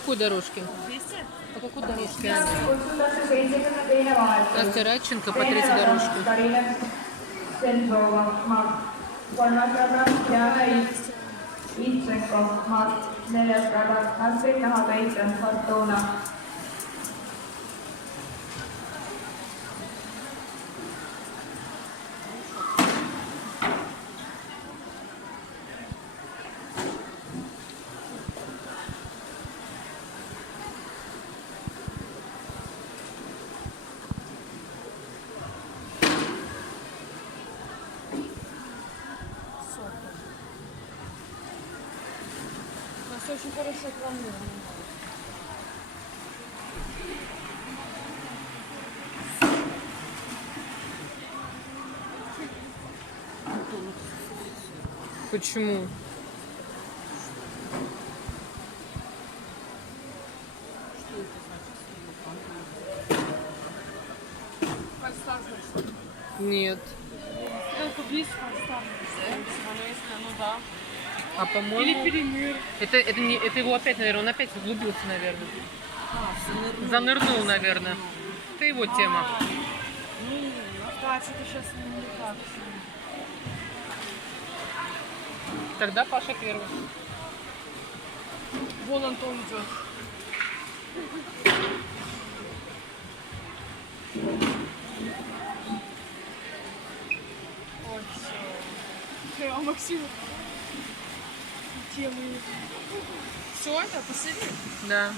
какой дорожке? 200? По какой дорожке? Настя Радченко по третьей дорожке. Itsenko, maat 400, Astrid Naha-Peitsen, Fortuna. Нас очень хорошо планировано. Почему? Фальстарт, значит. Нет. Стрелка близко фальстарт. Ну да. А Или по-моему... перемир. Это его опять, наверное, он опять углубился, наверное. Занырнул, наверное. Это его тема. Ну, да, что-то сейчас не так. Тогда Паша первый. Вон Антон идет. Ой, все. А Максим? Темы. Все это последний? Да.